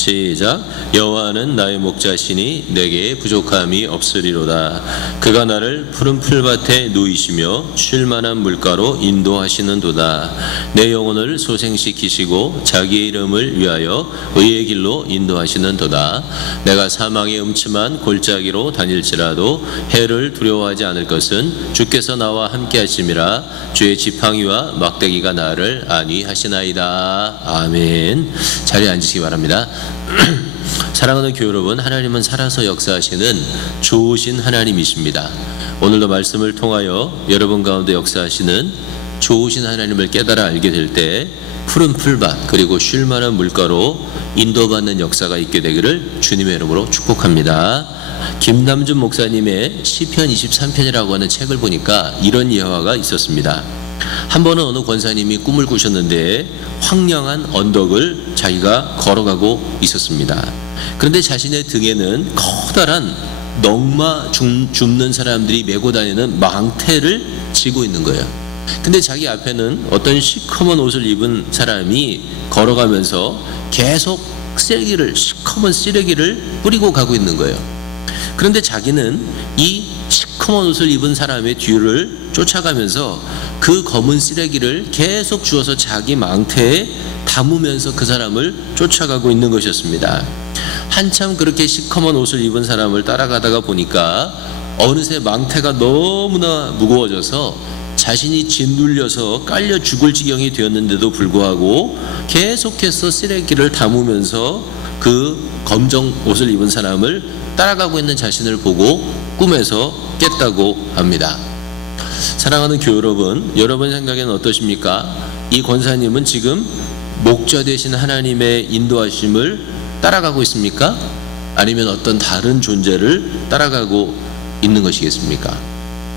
시작. 여호와는 나의 목자시니 내게 부족함이 없으리로다. 그가 나를 푸른 풀밭에 누이시며 쉴 만한 물가로 인도하시는도다. 내 영혼을 소생시키시고 자기의 이름을 위하여 의의 길로 인도하시는도다. 내가 사망의 음침한 골짜기로 다닐지라도 해를 두려워하지 않을 것은 주께서 나와 함께 하심이라. 주의 지팡이와 막대기가 나를 안위하시나이다. 아멘. 자리에 앉으시기 바랍니다. 사랑하는 교회 여러분, 하나님은 살아서 역사하시는 좋으신 하나님이십니다. 오늘도 말씀을 통하여 여러분 가운데 역사하시는 좋으신 하나님을 깨달아 알게 될 때 푸른 풀밭 그리고 쉴 만한 물가로 인도받는 역사가 있게 되기를 주님의 이름으로 축복합니다. 김남준 목사님의 시편 23편이라고 하는 책을 보니까 이런 예화가 있었습니다. 한 번은 어느 권사님이 꿈을 꾸셨는데 황량한 언덕을 자기가 걸어가고 있었습니다. 그런데 자신의 등에는 커다란 넝마 줍는 사람들이 메고 다니는 망태를 지고 있는 거예요. 근데 자기 앞에는 어떤 시커먼 옷을 입은 사람이 걸어가면서 계속 시커먼 쓰레기를 뿌리고 가고 있는 거예요. 그런데 자기는 이 시커먼 옷을 입은 사람의 뒤를 쫓아가면서 그 검은 쓰레기를 계속 주워서 자기 망태에 담으면서 그 사람을 쫓아가고 있는 것이었습니다. 한참 그렇게 시커먼 옷을 입은 사람을 따라가다가 보니까 어느새 망태가 너무나 무거워져서 자신이 짓눌려서 깔려 죽을 지경이 되었는데도 불구하고 계속해서 쓰레기를 담으면서 그 검정 옷을 입은 사람을 따라가고 있는 자신을 보고 꿈에서 깼다고 합니다. 사랑하는 교회 여러분, 여러분 생각에는 어떠십니까? 이 권사님은 지금 목자 되신 하나님의 인도하심을 따라가고 있습니까? 아니면 어떤 다른 존재를 따라가고 있는 것이겠습니까?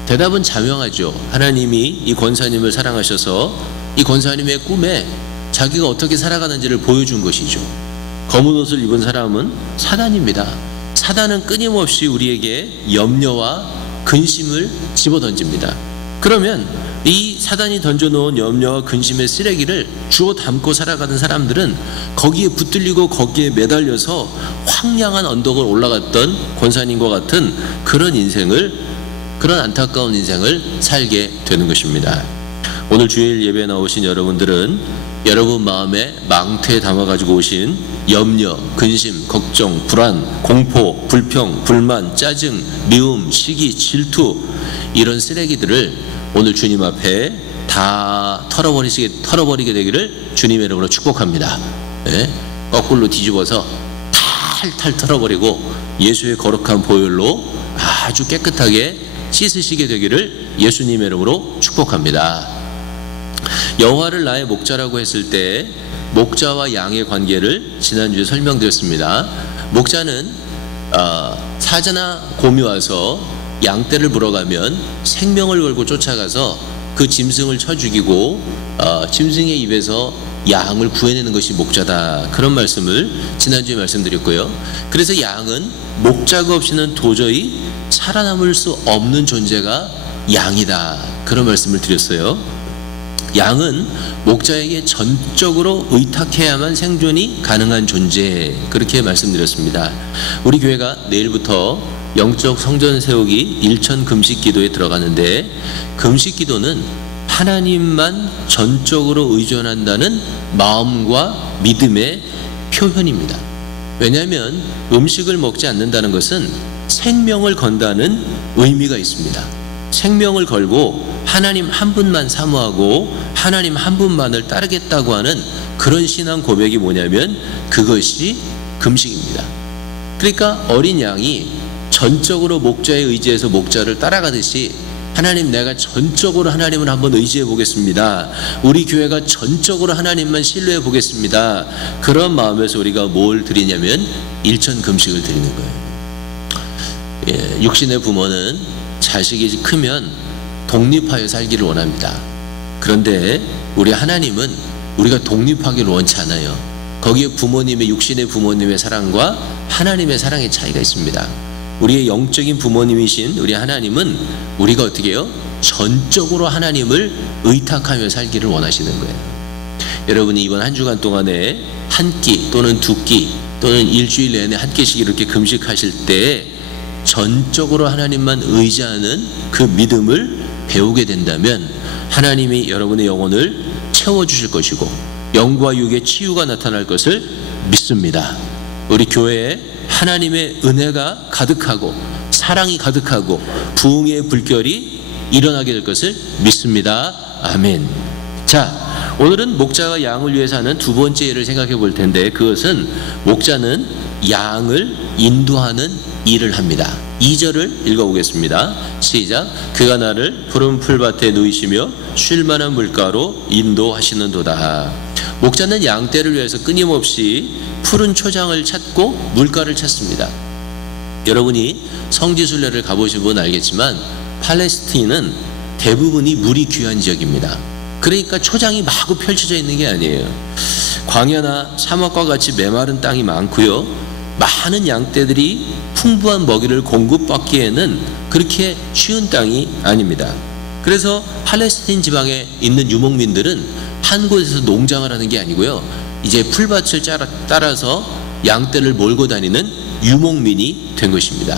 대답은 자명하죠. 하나님이 이 권사님을 사랑하셔서 이 권사님의 꿈에 자기가 어떻게 살아가는지를 보여준 것이죠. 검은 옷을 입은 사람은 사단입니다. 사단은 끊임없이 우리에게 염려와 근심을 집어던집니다. 그러면 이 사단이 던져놓은 염려와 근심의 쓰레기를 주워 담고 살아가는 사람들은 거기에 붙들리고 거기에 매달려서 황량한 언덕을 올라갔던 권사님과 같은 그런 안타까운 인생을 살게 되는 것입니다. 오늘 주일 예배에 나오신 여러분들은 여러분 마음에 망태에 담아가지고 오신 염려, 근심, 걱정, 불안, 공포, 불평, 불만, 짜증, 미움, 시기, 질투 이런 쓰레기들을 오늘 주님 앞에 다 털어버리게 되기를 주님의 이름으로 축복합니다. 네? 거꾸로 뒤집어서 탈탈 털어버리고 예수의 거룩한 보혈로 아주 깨끗하게 씻으시게 되기를 예수님의 이름으로 축복합니다. 여호와를 나의 목자라고 했을 때 목자와 양의 관계를 지난주에 설명드렸습니다. 목자는 사자나 곰이 와서 양떼를 물어가면 생명을 걸고 쫓아가서 그 짐승을 쳐 죽이고 짐승의 입에서 양을 구해내는 것이 목자다. 그런 말씀을 지난주에 말씀드렸고요. 그래서 양은 목자가 없이는 도저히 살아남을 수 없는 존재가 양이다. 그런 말씀을 드렸어요. 양은 목자에게 전적으로 의탁해야만 생존이 가능한 존재, 그렇게 말씀드렸습니다. 우리 교회가 내일부터 영적 성전 세우기 1천 금식 기도에 들어가는데, 금식 기도는 하나님만 전적으로 의존한다는 마음과 믿음의 표현입니다. 왜냐하면 음식을 먹지 않는다는 것은 생명을 건다는 의미가 있습니다. 생명을 걸고 하나님 한 분만 사모하고 하나님 한 분만을 따르겠다고 하는 그런 신앙 고백이 뭐냐면 그것이 금식입니다. 그러니까 어린 양이 전적으로 목자에 의지해서 목자를 따라가듯이 하나님, 내가 전적으로 하나님을 한번 의지해 보겠습니다. 우리 교회가 전적으로 하나님만 신뢰해 보겠습니다. 그런 마음에서 우리가 뭘 드리냐면 일천 금식을 드리는 거예요. 육신의 부모는 자식이 크면 독립하여 살기를 원합니다. 그런데 우리 하나님은 우리가 독립하기를 원치 않아요. 거기에 부모님의, 육신의 부모님의 사랑과 하나님의 사랑의 차이가 있습니다. 우리의 영적인 부모님이신 우리 하나님은 우리가 어떻게 해요? 전적으로 하나님을 의탁하며 살기를 원하시는 거예요. 여러분이 이번 한 주간 동안에 한 끼 또는 두 끼 또는 일주일 내내 한 끼씩 이렇게 금식하실 때 전적으로 하나님만 의지하는 그 믿음을 배우게 된다면 하나님이 여러분의 영혼을 채워주실 것이고 영과 육의 치유가 나타날 것을 믿습니다. 우리 교회에 하나님의 은혜가 가득하고 사랑이 가득하고 부흥의 불결이 일어나게 될 것을 믿습니다. 아멘. 자, 오늘은 목자가 양을 위해서 하는 두 번째 일을 생각해 볼 텐데, 그것은 목자는 양을 인도하는 일을 합니다. 2절을 읽어보겠습니다. 시작. 그가 나를 푸른 풀밭에 누이시며 쉴 만한 물가로 인도하시는도다. 목자는 양떼를 위해서 끊임없이 푸른 초장을 찾고 물가를 찾습니다. 여러분이 성지순례를 가보신 분은 알겠지만 팔레스틴은 대부분이 물이 귀한 지역입니다. 그러니까 초장이 마구 펼쳐져 있는 게 아니에요. 광야나 사막과 같이 메마른 땅이 많고요, 많은 양떼들이 풍부한 먹이를 공급받기에는 그렇게 쉬운 땅이 아닙니다. 그래서 팔레스틴 지방에 있는 유목민들은 한 곳에서 농장을 하는 게 아니고요, 이제 풀밭을 따라서 양떼를 몰고 다니는 유목민이 된 것입니다.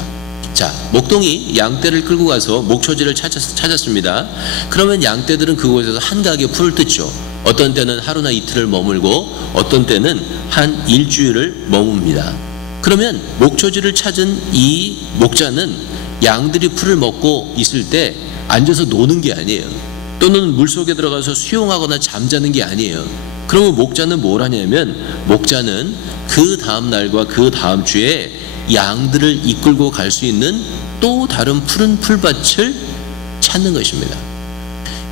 자, 목동이 양떼를 끌고 가서 목초지를 찾았습니다. 그러면 양떼들은 그곳에서 한가하게 풀을 뜯죠. 어떤 때는 하루나 이틀을 머물고 어떤 때는 한 일주일을 머뭅니다. 그러면 목초지를 찾은 이 목자는 양들이 풀을 먹고 있을 때 앉아서 노는 게 아니에요. 또는 물속에 들어가서 수영하거나 잠자는 게 아니에요. 그러면 목자는 뭘 하냐면, 목자는 그 다음 날과 그 다음 주에 양들을 이끌고 갈 수 있는 또 다른 푸른 풀밭을 찾는 것입니다.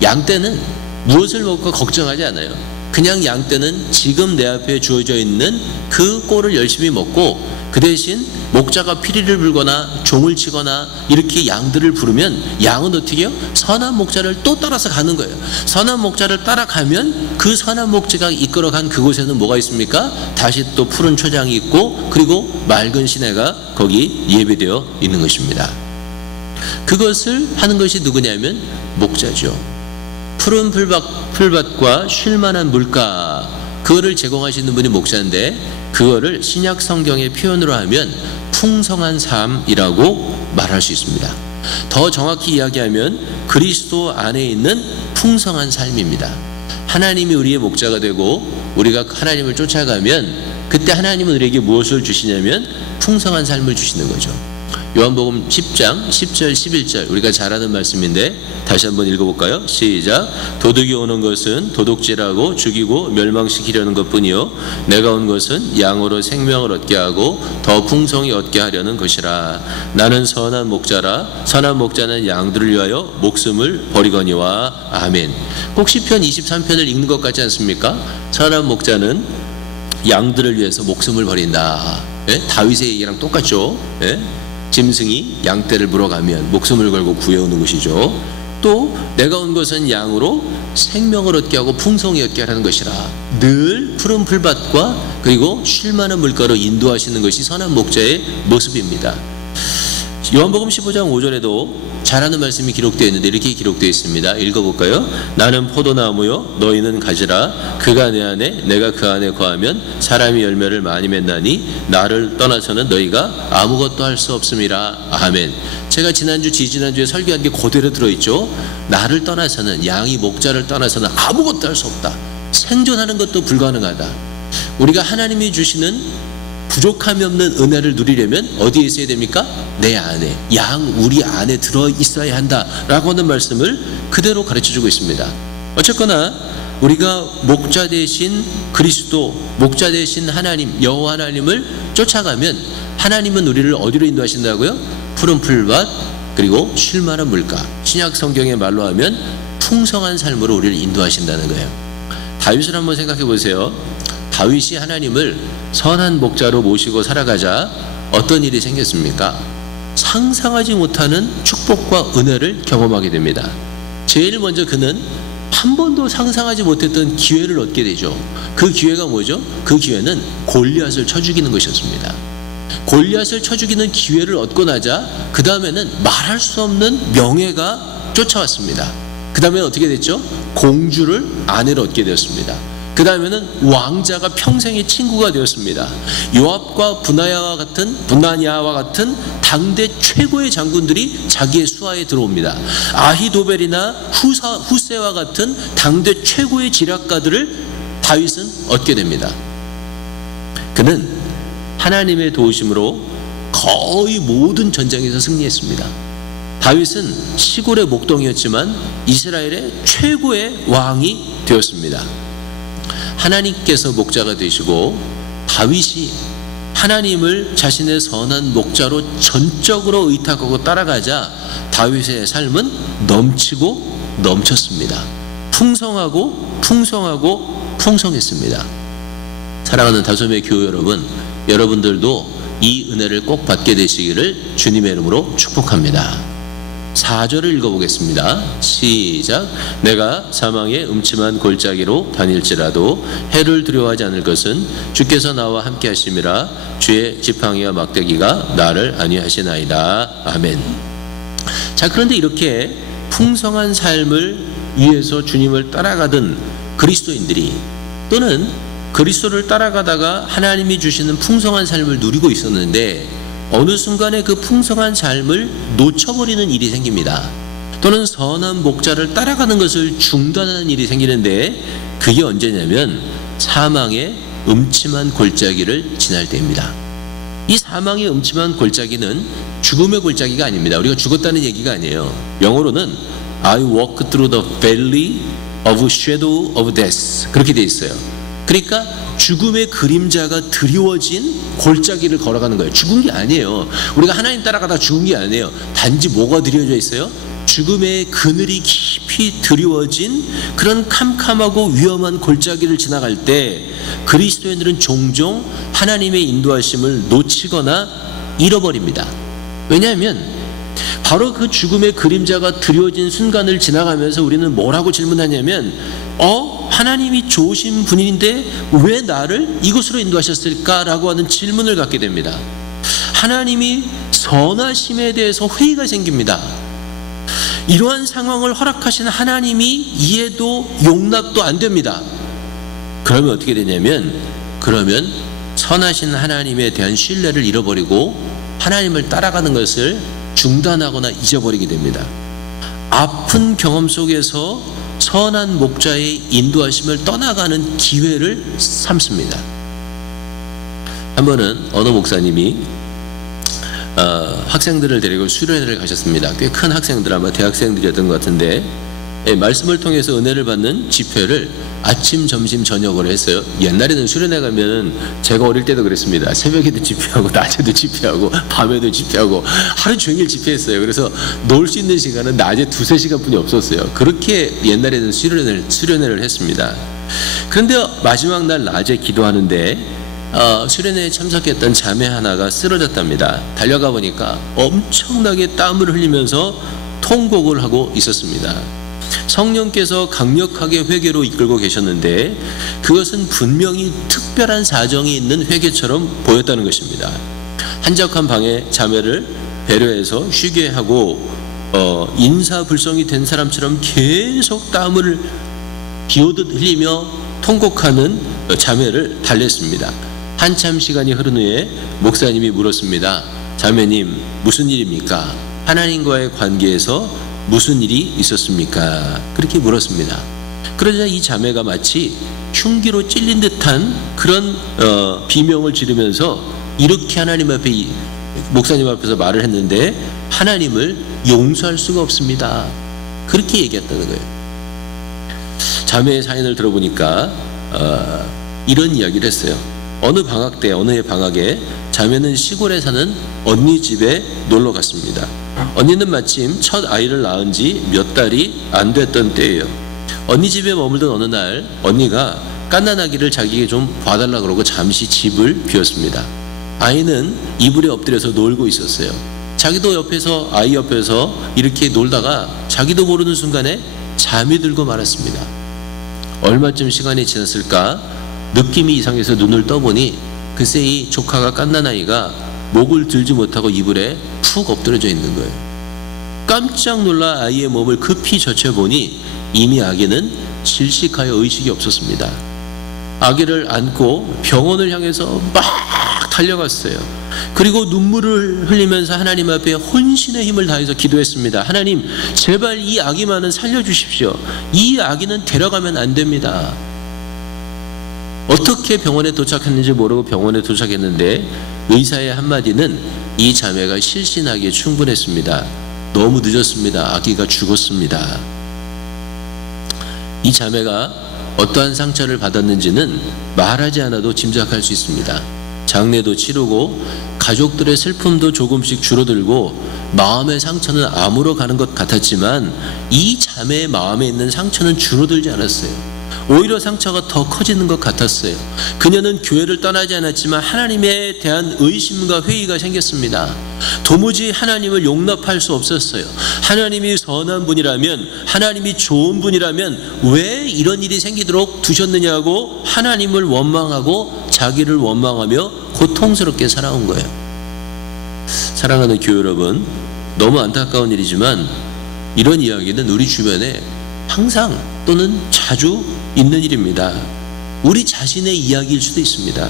양떼는 무엇을 먹고 걱정하지 않아요. 그냥 양떼는 지금 내 앞에 주어져 있는 그 꼴을 열심히 먹고, 그 대신 목자가 피리를 불거나 종을 치거나 이렇게 양들을 부르면 양은 어떻게 해요? 선한 목자를 또 따라서 가는 거예요. 선한 목자를 따라가면 그 선한 목자가 이끌어간 그곳에는 뭐가 있습니까? 다시 또 푸른 초장이 있고, 그리고 맑은 시내가 거기 예배되어 있는 것입니다. 그것을 하는 것이 누구냐면 목자죠. 푸른 풀밭과 쉴만한 물가, 그거를 제공하시는 분이 목자인데, 그거를 신약 성경의 표현으로 하면 풍성한 삶이라고 말할 수 있습니다. 더 정확히 이야기하면 그리스도 안에 있는 풍성한 삶입니다. 하나님이 우리의 목자가 되고 우리가 하나님을 쫓아가면 그때 하나님은 우리에게 무엇을 주시냐면 풍성한 삶을 주시는 거죠. 요한복음 10장 10절 11절 우리가 잘 아는 말씀인데 다시 한번 읽어볼까요? 시작. 도둑이 오는 것은 도둑질하고 죽이고 멸망시키려는 것뿐이요 내가 온 것은 양으로 생명을 얻게 하고 더 풍성히 얻게 하려는 것이라. 나는 선한 목자라. 선한 목자는 양들을 위하여 목숨을 버리거니와. 아멘. 꼭 시편 23편을 읽는 것 같지 않습니까? 선한 목자는 양들을 위해서 목숨을 버린다. 예? 다윗의 얘기랑 똑같죠. 예? 짐승이 양떼를 물어가면 목숨을 걸고 구해오는 것이죠. 또 내가 온 것은 양으로 생명을 얻게 하고 풍성히 얻게 하라는 것이라. 늘 푸른 풀밭과 그리고 쉴만한 물가로 인도하시는 것이 선한 목자의 모습입니다. 요한복음 15장 5절에도 잘하는 말씀이 기록되어 있는데 이렇게 기록되어 있습니다. 읽어볼까요? 나는 포도나무요 너희는 가지라. 그가 내 안에 내가 그 안에 거하면 사람이 열매를 많이 맺나니 나를 떠나서는 너희가 아무것도 할 수 없음이라. 아멘. 제가 지지난주에 설교한 게 그대로 들어있죠. 나를 떠나서는, 양이 목자를 떠나서는 아무것도 할 수 없다. 생존하는 것도 불가능하다. 우리가 하나님이 주시는 부족함이 없는 은혜를 누리려면 어디에 있어야 됩니까? 내 안에, 우리 안에 들어 있어야 한다라고 하는 말씀을 그대로 가르쳐주고 있습니다. 어쨌거나 우리가 목자 대신 그리스도, 목자 대신 하나님, 여호와 하나님을 쫓아가면 하나님은 우리를 어디로 인도하신다고요? 푸른 풀밭 그리고 쉴만한 물가, 신약 성경의 말로 하면 풍성한 삶으로 우리를 인도하신다는 거예요. 다윗을 한번 생각해 보세요. 다윗이 하나님을 선한 목자로 모시고 살아가자 어떤 일이 생겼습니까? 상상하지 못하는 축복과 은혜를 경험하게 됩니다. 제일 먼저 그는 한 번도 상상하지 못했던 기회를 얻게 되죠. 그 기회가 뭐죠? 그 기회는 골리앗을 쳐 죽이는 것이었습니다. 골리앗을 쳐 죽이는 기회를 얻고 나자 그 다음에는 말할 수 없는 명예가 쫓아왔습니다. 그 다음에 어떻게 됐죠? 공주를 아내로 얻게 되었습니다. 그 다음에는 왕자가 평생의 친구가 되었습니다. 요압과 분하냐와 같은 당대 최고의 장군들이 자기의 수하에 들어옵니다. 아히도벨이나 후세와 같은 당대 최고의 지략가들을 다윗은 얻게 됩니다. 그는 하나님의 도우심으로 거의 모든 전쟁에서 승리했습니다. 다윗은 시골의 목동이었지만 이스라엘의 최고의 왕이 되었습니다. 하나님께서 목자가 되시고 다윗이 하나님을 자신의 선한 목자로 전적으로 의탁하고 따라가자 다윗의 삶은 넘치고 넘쳤습니다. 풍성했습니다. 사랑하는 다솜의 교회 여러분, 여러분들도 이 은혜를 꼭 받게 되시기를 주님의 이름으로 축복합니다. 4절을 읽어보겠습니다. 시작. 내가 사망의 음침한 골짜기로 다닐지라도 해를 두려워하지 않을 것은 주께서 나와 함께 하심이라. 주의 지팡이와 막대기가 나를 안위하시나이다. 아멘. 자, 그런데 이렇게 풍성한 삶을 위해서 주님을 따라가던 그리스도인들이, 또는 그리스도를 따라가다가 하나님이 주시는 풍성한 삶을 누리고 있었는데 어느 순간에 그 풍성한 삶을 놓쳐버리는 일이 생깁니다. 또는 선한 목자를 따라가는 것을 중단하는 일이 생기는데, 그게 언제냐면 사망의 음침한 골짜기를 지날 때입니다. 이 사망의 음침한 골짜기는 죽음의 골짜기가 아닙니다. 우리가 죽었다는 얘기가 아니에요. 영어로는 I walk through the valley of shadow of death, 그렇게 되어 있어요. 그러니까 죽음의 그림자가 드리워진 골짜기를 걸어가는 거예요. 죽은 게 아니에요. 우리가 하나님 따라가다 죽은 게 아니에요. 단지 뭐가 드리워져 있어요? 죽음의 그늘이 깊이 드리워진 그런 캄캄하고 위험한 골짜기를 지나갈 때 그리스도인들은 종종 하나님의 인도하심을 놓치거나 잃어버립니다. 왜냐하면 바로 그 죽음의 그림자가 드리워진 순간을 지나가면서 우리는 뭐라고 질문하냐면, 하나님이 좋으신 분인데 왜 나를 이곳으로 인도하셨을까라고 하는 질문을 갖게 됩니다. 하나님이 선하심에 대해서 회의가 생깁니다. 이러한 상황을 허락하신 하나님이 이해도 용납도 안 됩니다. 그러면 어떻게 되냐면, 그러면 선하신 하나님에 대한 신뢰를 잃어버리고 하나님을 따라가는 것을 중단하거나 잊어버리게 됩니다. 아픈 경험 속에서 선한 목자의 인도하심을 떠나가는 기회를 삼습니다. 한 번은 어느 목사님이 학생들을 데리고 수련회를 가셨습니다. 꽤 큰 학생들, 아마 대학생들이었던 것 같은데, 말씀을 통해서 은혜를 받는 집회를 아침, 점심, 저녁으로 했어요. 옛날에는 수련회 가면, 제가 어릴 때도 그랬습니다. 새벽에도 집회하고 낮에도 집회하고 밤에도 집회하고 하루 종일 집회했어요. 그래서 놀 수 있는 시간은 낮에 2-3시간뿐이 없었어요. 그렇게 옛날에는 수련회를 했습니다. 그런데 마지막 날 낮에 기도하는데 수련회에 참석했던 자매 하나가 쓰러졌답니다. 달려가 보니까 엄청나게 땀을 흘리면서 통곡을 하고 있었습니다. 성령께서 강력하게 회개로 이끌고 계셨는데 그것은 분명히 특별한 사정이 있는 회개처럼 보였다는 것입니다. 한적한 방에 자매를 배려해서 쉬게 하고 인사불성이 된 사람처럼 계속 땀을 비오듯 흘리며 통곡하는 자매를 달랬습니다. 한참 시간이 흐른 후에 목사님이 물었습니다. 자매님, 무슨 일입니까? 하나님과의 관계에서 무슨 일이 있었습니까? 그렇게 물었습니다. 그러자 이 자매가 마치 흉기로 찔린 듯한 그런 비명을 지르면서 이렇게 하나님 앞에, 목사님 앞에서 말을 했는데, 하나님을 용서할 수가 없습니다. 그렇게 얘기했다는 거예요. 자매의 사연을 들어보니까 이런 이야기를 했어요. 어느 방학 때, 어느 해 방학에 자매는 시골에 사는 언니 집에 놀러 갔습니다. 언니는 마침 첫 아이를 낳은 지 몇 달이 안 됐던 때예요. 언니 집에 머물던 어느 날 언니가 갓난아기를 자기에게 좀 봐달라 그러고 잠시 집을 비웠습니다. 아이는 이불에 엎드려서 놀고 있었어요. 자기도 옆에서, 아이 옆에서 이렇게 놀다가 자기도 모르는 순간에 잠이 들고 말았습니다. 얼마쯤 시간이 지났을까? 느낌이 이상해서 눈을 떠보니 글쎄 이 조카가 갓난아이가 목을 들지 못하고 이불에 푹 엎드려져 있는 거예요. 깜짝 놀라 아이의 몸을 급히 젖혀보니 이미 아기는 질식하여 의식이 없었습니다. 아기를 안고 병원을 향해서 막 달려갔어요. 그리고 눈물을 흘리면서 하나님 앞에 혼신의 힘을 다해서 기도했습니다. 하나님, 제발 이 아기만은 살려주십시오. 이 아기는 데려가면 안 됩니다. 어떻게 병원에 도착했는지 모르고 병원에 도착했는데 의사의 한마디는 이 자매가 실신하기에 충분했습니다. 너무 늦었습니다. 아기가 죽었습니다. 이 자매가 어떠한 상처를 받았는지는 말하지 않아도 짐작할 수 있습니다. 장례도 치르고 가족들의 슬픔도 조금씩 줄어들고 마음의 상처는 아물어가는 것 같았지만 이 자매의 마음에 있는 상처는 줄어들지 않았어요. 오히려 상처가 더 커지는 것 같았어요. 그녀는 교회를 떠나지 않았지만 하나님에 대한 의심과 회의가 생겼습니다. 도무지 하나님을 용납할 수 없었어요. 하나님이 선한 분이라면, 하나님이 좋은 분이라면 왜 이런 일이 생기도록 두셨느냐고 하나님을 원망하고 자기를 원망하며 고통스럽게 살아온 거예요. 사랑하는 교회 여러분, 너무 안타까운 일이지만 이런 이야기는 우리 주변에 항상 또는 자주 있는 일입니다. 우리 자신의 이야기일 수도 있습니다.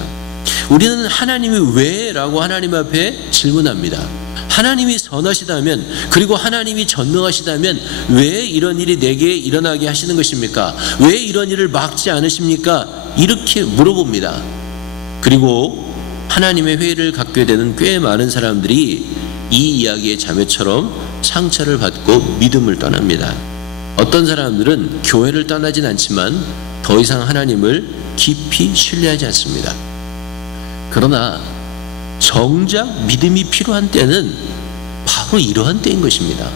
우리는 하나님이 왜? 라고 하나님 앞에 질문합니다. 하나님이 선하시다면, 그리고 하나님이 전능하시다면 왜 이런 일이 내게 일어나게 하시는 것입니까? 왜 이런 일을 막지 않으십니까? 이렇게 물어봅니다. 그리고 하나님의 회의를 갖게 되는 꽤 많은 사람들이 이 이야기의 자매처럼 상처를 받고 믿음을 떠납니다. 어떤 사람들은 교회를 떠나진 않지만 더 이상 하나님을 깊이 신뢰하지 않습니다. 그러나 정작 믿음이 필요한 때는 바로 이러한 때인 것입니다.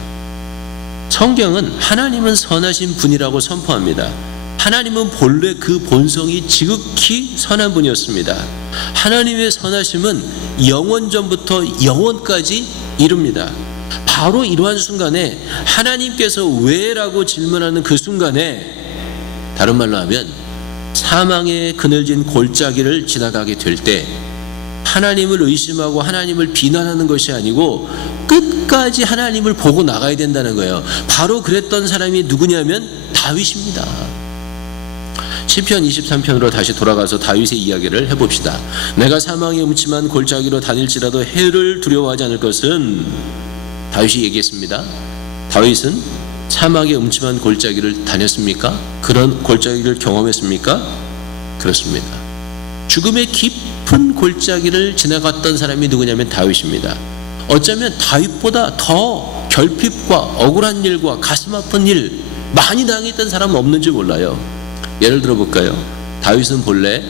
성경은 하나님은 선하신 분이라고 선포합니다. 하나님은 본래 그 본성이 지극히 선한 분이었습니다. 하나님의 선하심은 영원 전부터 영원까지 이릅니다. 바로 이러한 순간에 하나님께서 왜? 라고 질문하는 그 순간에, 다른 말로 하면 사망의 그늘진 골짜기를 지나가게 될 때 하나님을 의심하고 하나님을 비난하는 것이 아니고 끝까지 하나님을 보고 나가야 된다는 거예요. 바로 그랬던 사람이 누구냐면 다윗입니다. 시편 23편으로 다시 돌아가서 다윗의 이야기를 해봅시다. 내가 사망의 음침한 골짜기로 다닐지라도 해를 두려워하지 않을 것은, 다윗이 얘기했습니다. 다윗은 사막의 음침한 골짜기를 다녔습니까? 그런 골짜기를 경험했습니까? 그렇습니다. 죽음의 깊은 골짜기를 지나갔던 사람이 누구냐면 다윗입니다. 어쩌면 다윗보다 더 결핍과 억울한 일과 가슴 아픈 일 많이 당했던 사람은 없는지 몰라요. 예를 들어 볼까요? 다윗은 본래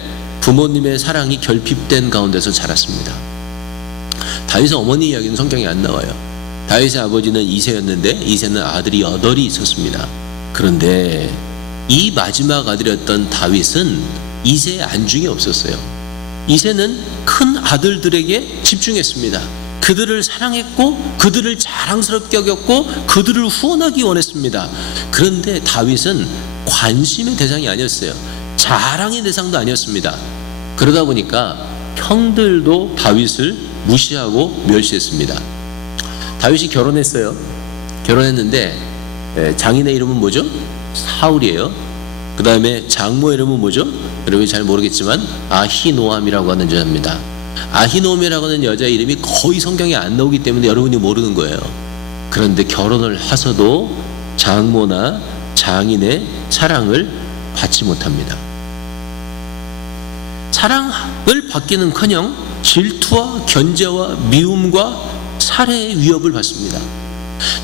부모님의 사랑이 결핍된 가운데서 자랐습니다. 다윗의 어머니 이야기는 성경에 안 나와요. 다윗의 아버지는 이새였는데 이새는 아들이 8이 있었습니다. 그런데 이 마지막 아들이었던 다윗은 이새의 안중이 없었어요. 이새는 큰 아들들에게 집중했습니다. 그들을 사랑했고 그들을 자랑스럽게 여겼고 그들을 후원하기 원했습니다. 그런데 다윗은 관심의 대상이 아니었어요. 자랑의 대상도 아니었습니다. 그러다 보니까 형들도 다윗을 무시하고 멸시했습니다. 다윗이 결혼했어요. 결혼했는데 장인의 이름은 뭐죠? 사울이에요. 그 다음에 장모 이름은 뭐죠? 여러분이 잘 모르겠지만 아히노암이라고 하는 여자입니다. 아히노암이라고 하는 여자 이름이 거의 성경에 안 나오기 때문에 여러분이 모르는 거예요. 그런데 결혼을 하서도 장모나 장인의 사랑을 받지 못합니다. 사랑을 받기는커녕 질투와 견제와 미움과 살해의 위협을 받습니다.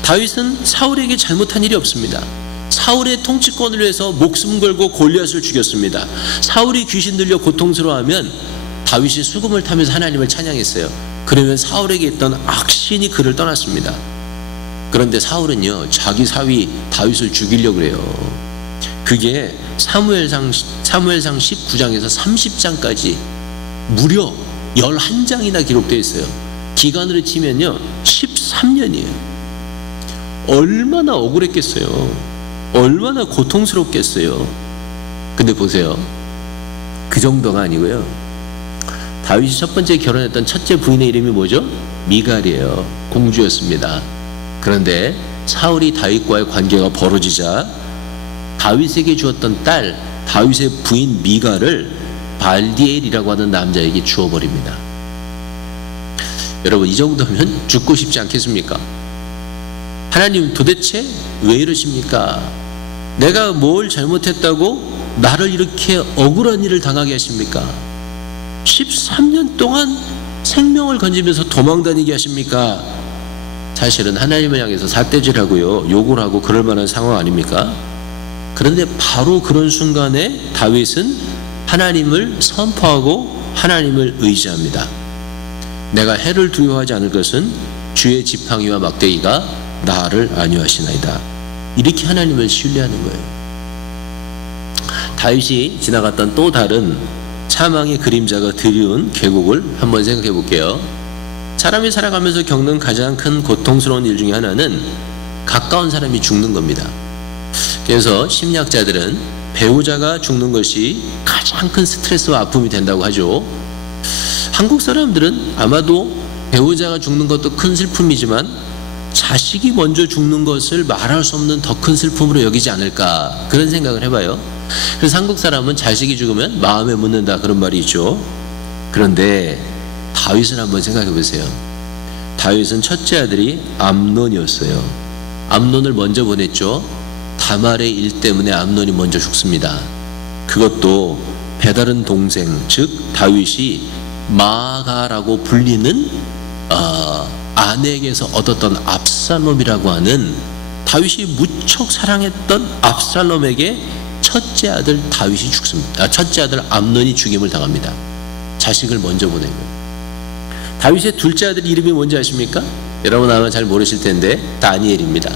다윗은 사울에게 잘못한 일이 없습니다. 사울의 통치권을 위해서 목숨 걸고 골리앗을 죽였습니다. 사울이 귀신 들려 고통스러워하면 다윗이 수금을 타면서 하나님을 찬양했어요. 그러면 사울에게 있던 악신이 그를 떠났습니다. 그런데 사울은요, 자기 사위 다윗을 죽이려고 그래요. 그게 사무엘상 19장에서 30장까지 무려 11장이나 기록되어 있어요. 기간으로 치면요 13년이에요. 얼마나 억울했겠어요. 얼마나 고통스럽겠어요. 근데 보세요, 그 정도가 아니고요. 다윗이 첫 번째 결혼했던 첫째 부인의 이름이 뭐죠? 미갈이에요. 공주였습니다. 그런데 사울이 다윗과의 관계가 벌어지자 다윗에게 주었던 딸 다윗의 부인 미갈을 발디엘이라고 하는 남자에게 주어버립니다. 여러분, 이 정도면 죽고 싶지 않겠습니까? 하나님 도대체 왜 이러십니까? 내가 뭘 잘못했다고 나를 이렇게 억울한 일을 당하게 하십니까? 13년 동안 생명을 건지면서 도망다니게 하십니까? 사실은 하나님을 향해서 삿대질하고요, 욕을 하고 그럴 만한 상황 아닙니까? 그런데 바로 그런 순간에 다윗은 하나님을 선포하고 하나님을 의지합니다. 내가 해를 두려워하지 않을 것은 주의 지팡이와 막대기가 나를 안위하시나이다. 이렇게 하나님을 신뢰하는 거예요. 다윗이 지나갔던 또 다른 사망의 그림자가 드리운 계곡을 한번 생각해 볼게요. 사람이 살아가면서 겪는 가장 큰 고통스러운 일 중에 하나는 가까운 사람이 죽는 겁니다. 그래서 심리학자들은 배우자가 죽는 것이 가장 큰 스트레스와 아픔이 된다고 하죠. 한국 사람들은 아마도 배우자가 죽는 것도 큰 슬픔이지만 자식이 먼저 죽는 것을 말할 수 없는 더 큰 슬픔으로 여기지 않을까, 그런 생각을 해봐요. 그래서 한국 사람은 자식이 죽으면 마음에 묻는다, 그런 말이 있죠. 그런데 다윗을 한번 생각해 보세요. 다윗은 첫째 아들이 암논이었어요. 암논을 먼저 보냈죠. 다말의 일 때문에 암논이 먼저 죽습니다. 그것도 배다른 동생, 즉 다윗이 마가라고 불리는 아내에게서 얻었던 압살롬이라고 하는, 다윗이 무척 사랑했던 압살롬에게 첫째 아들 다윗이 죽습니다. 첫째 아들 암논이 죽임을 당합니다. 자식을 먼저 보낸 거예요. 다윗의 둘째 아들 이름이 뭔지 아십니까? 여러분 아마 잘 모르실 텐데 다니엘입니다.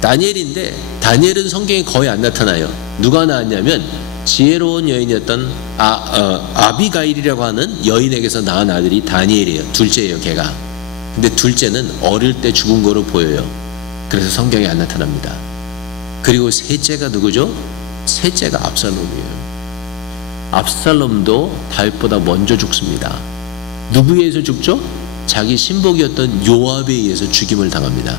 다니엘인데 다니엘은 성경에 거의 안 나타나요. 누가 나왔냐면 지혜로운 여인이었던 아비가일이라고 하는 여인에게서 낳은 아들이 다니엘이에요. 둘째예요, 걔가. 근데 둘째는 어릴 때 죽은 거로 보여요. 그래서 성경에 안 나타납니다. 그리고 셋째가 누구죠? 셋째가 압살롬이에요. 압살롬도 다윗보다 먼저 죽습니다. 누구에 의해서 죽죠? 자기 신복이었던 요압에 의해서 죽임을 당합니다.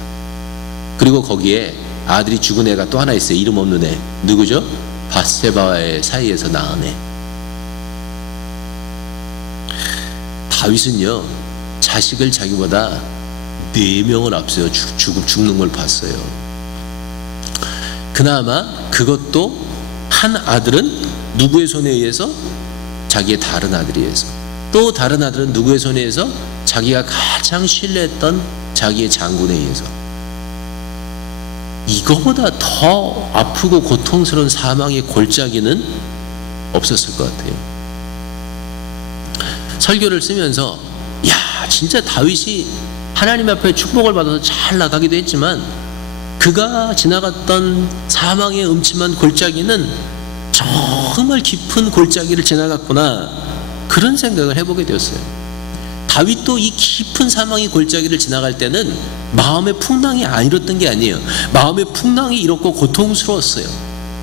그리고 거기에 아들이 죽은 애가 또 하나 있어요. 이름 없는 애. 누구죠? 밧세바와의 사이에서 낳은 애. 다윗은요, 자식을 자기보다 4명을 앞서요. 죽는 걸 봤어요. 그나마 그것도 한 아들은 누구의 손에 의해서? 자기의 다른 아들에 의해서. 또 다른 아들은 누구의 손에 의해서? 자기가 가장 신뢰했던 자기의 장군에 의해서. 이거보다 더 아프고 고통스러운 사망의 골짜기는 없었을 것 같아요. 설교를 쓰면서 진짜 다윗이 하나님 앞에 축복을 받아서 잘 나가기도 했지만 그가 지나갔던 사망의 음침한 골짜기는 정말 깊은 골짜기를 지나갔구나, 그런 생각을 해보게 되었어요. 다윗도 이 깊은 사망의 골짜기를 지나갈 때는 마음의 풍랑이 안 일었던 게 아니에요. 마음의 풍랑이 일었고 고통스러웠어요.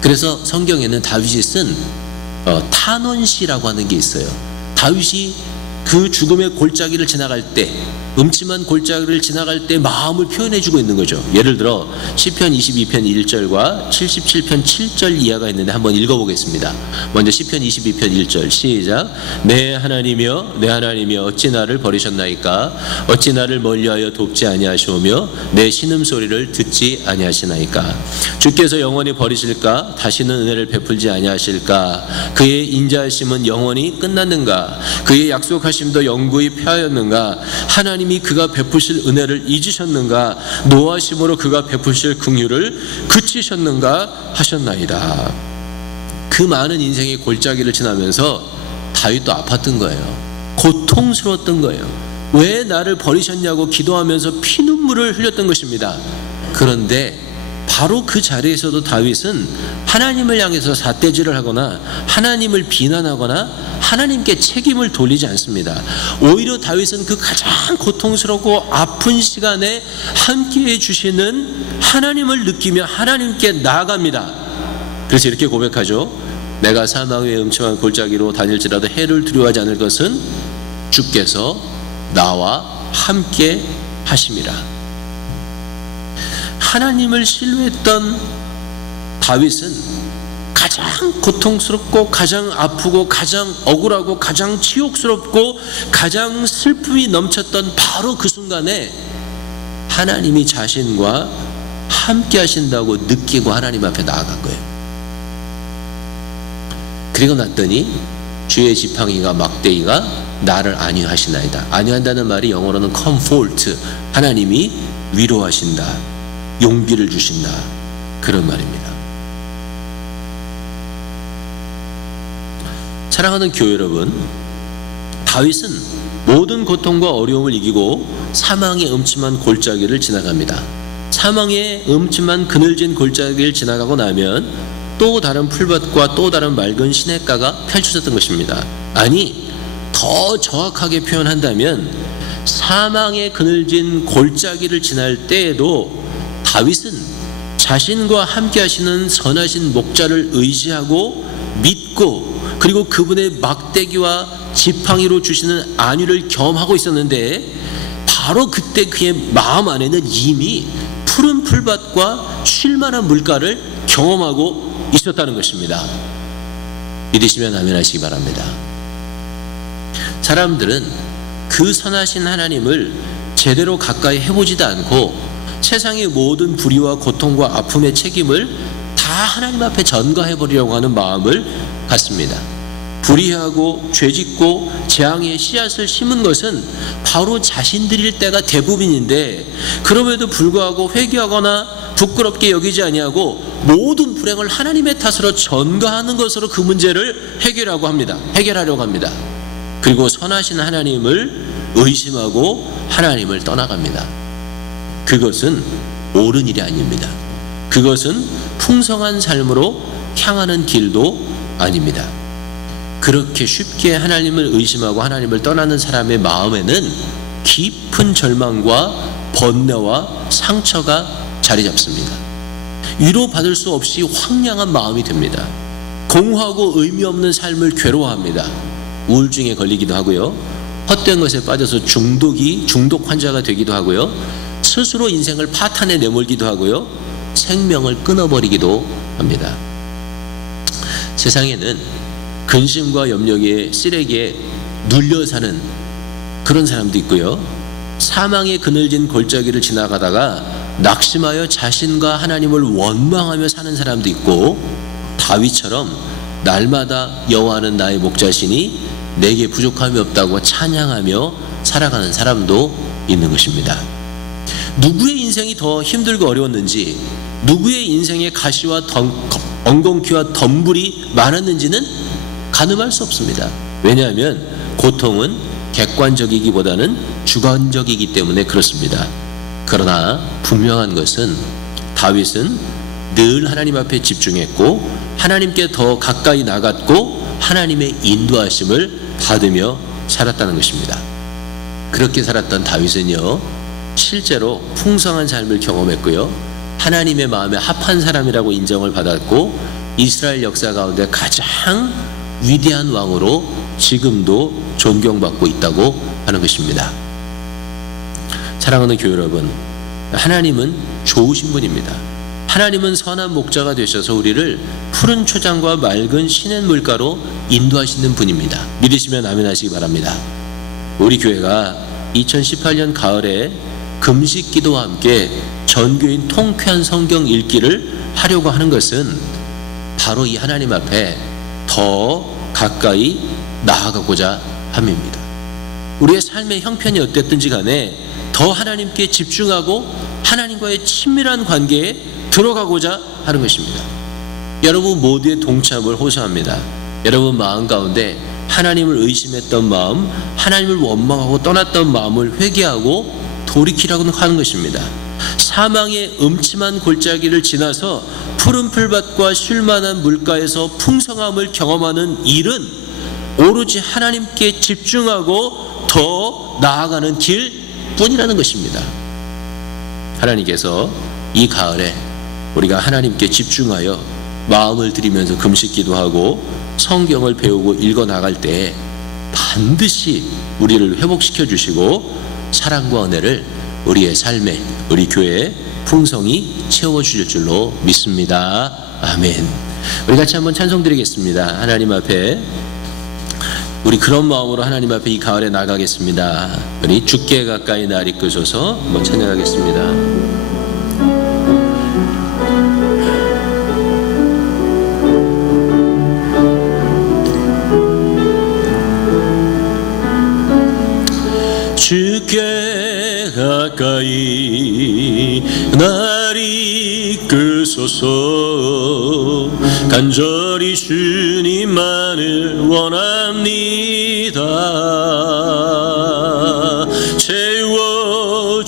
그래서 성경에는 다윗이 쓴 탄원시라고 하는 게 있어요. 다윗이 그 죽음의 골짜기를 지나갈 때, 음침한 골짜기를 지나갈 때 마음을 표현해주고 있는 거죠. 예를 들어 시편 22편 1절과 77편 7절 이하가 있는데 한번 읽어보겠습니다. 먼저 시편 22편 1절 시작. 내 하나님이여 내 하나님이여 어찌 나를 버리셨나이까? 어찌 나를 멀리하여 돕지 아니하시오며 내 신음소리를 듣지 아니하시나이까? 주께서 영원히 버리실까? 다시는 은혜를 베풀지 아니하실까? 그의 인자하심은 영원히 끝났는가? 그의 약속하심도 영구히 폐하였는가? 하나님이 그가 베푸실 은혜를 잊으셨는가? 노하심으로 그가 베푸실 긍휼을 그치셨는가 하셨나이다. 그 많은 인생의 골짜기를 지나면서 다윗도 아팠던 거예요. 고통스러웠던 거예요. 왜 나를 버리셨냐고 기도하면서 피눈물을 흘렸던 것입니다. 그런데 바로 그 자리에서도 다윗은 하나님을 향해서 삿대질을 하거나 하나님을 비난하거나 하나님께 책임을 돌리지 않습니다. 오히려 다윗은 그 가장 고통스럽고 아픈 시간에 함께해 주시는 하나님을 느끼며 하나님께 나아갑니다. 그래서 이렇게 고백하죠. 내가 사망의 음침한 골짜기로 다닐지라도 해를 두려워하지 않을 것은 주께서 나와 함께 하심이라. 하나님을 신뢰했던 다윗은 가장 고통스럽고 가장 아프고 가장 억울하고 가장 치욕스럽고 가장 슬픔이 넘쳤던 바로 그 순간에 하나님이 자신과 함께 하신다고 느끼고 하나님 앞에 나아간 거예요. 그리고 났더니 주의 지팡이가 막대기가 나를 안위하시나이다. 안위한다는 말이 영어로는 comfort, 하나님이 위로하신다, 용기를 주신다, 그런 말입니다. 사랑하는 교회 여러분, 다윗은 모든 고통과 어려움을 이기고 사망의 음침한 골짜기를 지나갑니다. 사망의 음침한 그늘진 골짜기를 지나가고 나면 또 다른 풀밭과 또 다른 맑은 시냇가가 펼쳐졌던 것입니다. 아니, 더 정확하게 표현한다면 사망의 그늘진 골짜기를 지날 때에도 다윗은 자신과 함께 하시는 선하신 목자를 의지하고 믿고, 그리고 그분의 막대기와 지팡이로 주시는 안위를 경험하고 있었는데, 바로 그때 그의 마음 안에는 이미 푸른 풀밭과 쉴만한 물가를 경험하고 있었다는 것입니다. 믿으시면 아멘 하시기 바랍니다. 사람들은 그 선하신 하나님을 제대로 가까이 해보지도 않고 세상의 모든 불의와 고통과 아픔의 책임을 다 하나님 앞에 전가해버리려고 하는 마음을 갖습니다. 불의하고 죄짓고 재앙의 씨앗을 심은 것은 바로 자신들일 때가 대부분인데, 그럼에도 불구하고 회개하거나 부끄럽게 여기지 아니하고 모든 불행을 하나님의 탓으로 전가하는 것으로 그 문제를 해결하려고 합니다. 그리고 선하신 하나님을 의심하고 하나님을 떠나갑니다. 그것은 옳은 일이 아닙니다. 그것은 풍성한 삶으로 향하는 길도 아닙니다. 그렇게 쉽게 하나님을 의심하고 하나님을 떠나는 사람의 마음에는 깊은 절망과 번뇌와 상처가 자리 잡습니다. 위로받을 수 없이 황량한 마음이 듭니다. 공허하고 의미 없는 삶을 괴로워합니다. 우울증에 걸리기도 하고요, 헛된 것에 빠져서 중독 환자가 되기도 하고요, 스스로 인생을 파탄에 내몰기도 하고요, 생명을 끊어버리기도 합니다. 세상에는 근심과 염려의 쓰레기에 눌려 사는 그런 사람도 있고요, 사망의 그늘진 골짜기를 지나가다가 낙심하여 자신과 하나님을 원망하며 사는 사람도 있고, 다윗처럼 날마다 여호와는 나의 목자시니 내게 부족함이 없다고 찬양하며 살아가는 사람도 있는 것입니다. 누구의 인생이 더 힘들고 어려웠는지, 누구의 인생에 가시와 엉겅퀴와 덤불이 많았는지는 가늠할 수 없습니다. 왜냐하면 고통은 객관적이기보다는 주관적이기 때문에 그렇습니다. 그러나 분명한 것은 다윗은 늘 하나님 앞에 집중했고 하나님께 더 가까이 나갔고 하나님의 인도하심을 받으며 살았다는 것입니다. 그렇게 살았던 다윗은요, 실제로 풍성한 삶을 경험했고요, 하나님의 마음에 합한 사람이라고 인정을 받았고 이스라엘 역사 가운데 가장 위대한 왕으로 지금도 존경받고 있다고 하는 것입니다. 사랑하는 교회 여러분, 하나님은 좋으신 분입니다. 하나님은 선한 목자가 되셔서 우리를 푸른 초장과 맑은 시냇물가로 인도하시는 분입니다. 믿으시면 아멘 하시기 바랍니다. 우리 교회가 2018년 가을에 금식 기도와 함께 전교인 통쾌한 성경 읽기를 하려고 하는 것은 바로 이 하나님 앞에 더 가까이 나아가고자 함입니다. 우리의 삶의 형편이 어땠든지 간에 더 하나님께 집중하고 하나님과의 친밀한 관계에 들어가고자 하는 것입니다. 여러분 모두의 동참을 호소합니다. 여러분 마음 가운데 하나님을 의심했던 마음, 하나님을 원망하고 떠났던 마음을 회개하고 돌이키라고 하는 것입니다. 사망의 음침한 골짜기를 지나서 푸른 풀밭과 쉴만한 물가에서 풍성함을 경험하는 일은 오로지 하나님께 집중하고 더 나아가는 길뿐이라는 것입니다. 하나님께서 이 가을에 우리가 하나님께 집중하여 마음을 들이면서 금식 기도하고 성경을 배우고 읽어 나갈 때 반드시 우리를 회복시켜 주시고 사랑과 은혜를 우리의 삶에, 우리 교회에 풍성히 채워주실 줄로 믿습니다. 아멘. 우리 같이 한번 찬송 드리겠습니다. 하나님 앞에 우리 그런 마음으로 하나님 앞에 이 가을에 나가겠습니다. 우리 주께 가까이 날 이끄소서 한번 찬양하겠습니다. 주께 가까이 날 이끄소서 간절히 주님만을 원합니다.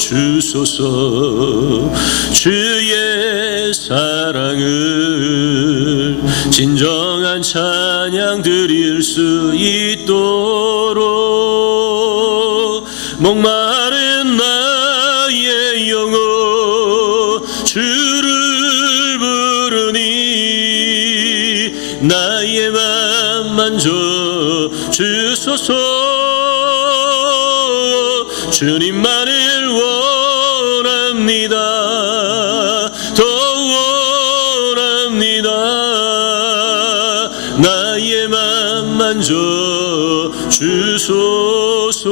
채워주소서 주의 사랑을 진정한 찬양 드릴 수 있도록 목마른 나의 영혼 주를 부르니 나의 맘 만져 주소서. 주님만을 원합니다. 더 원합니다. 나의 맘 만져 주소서.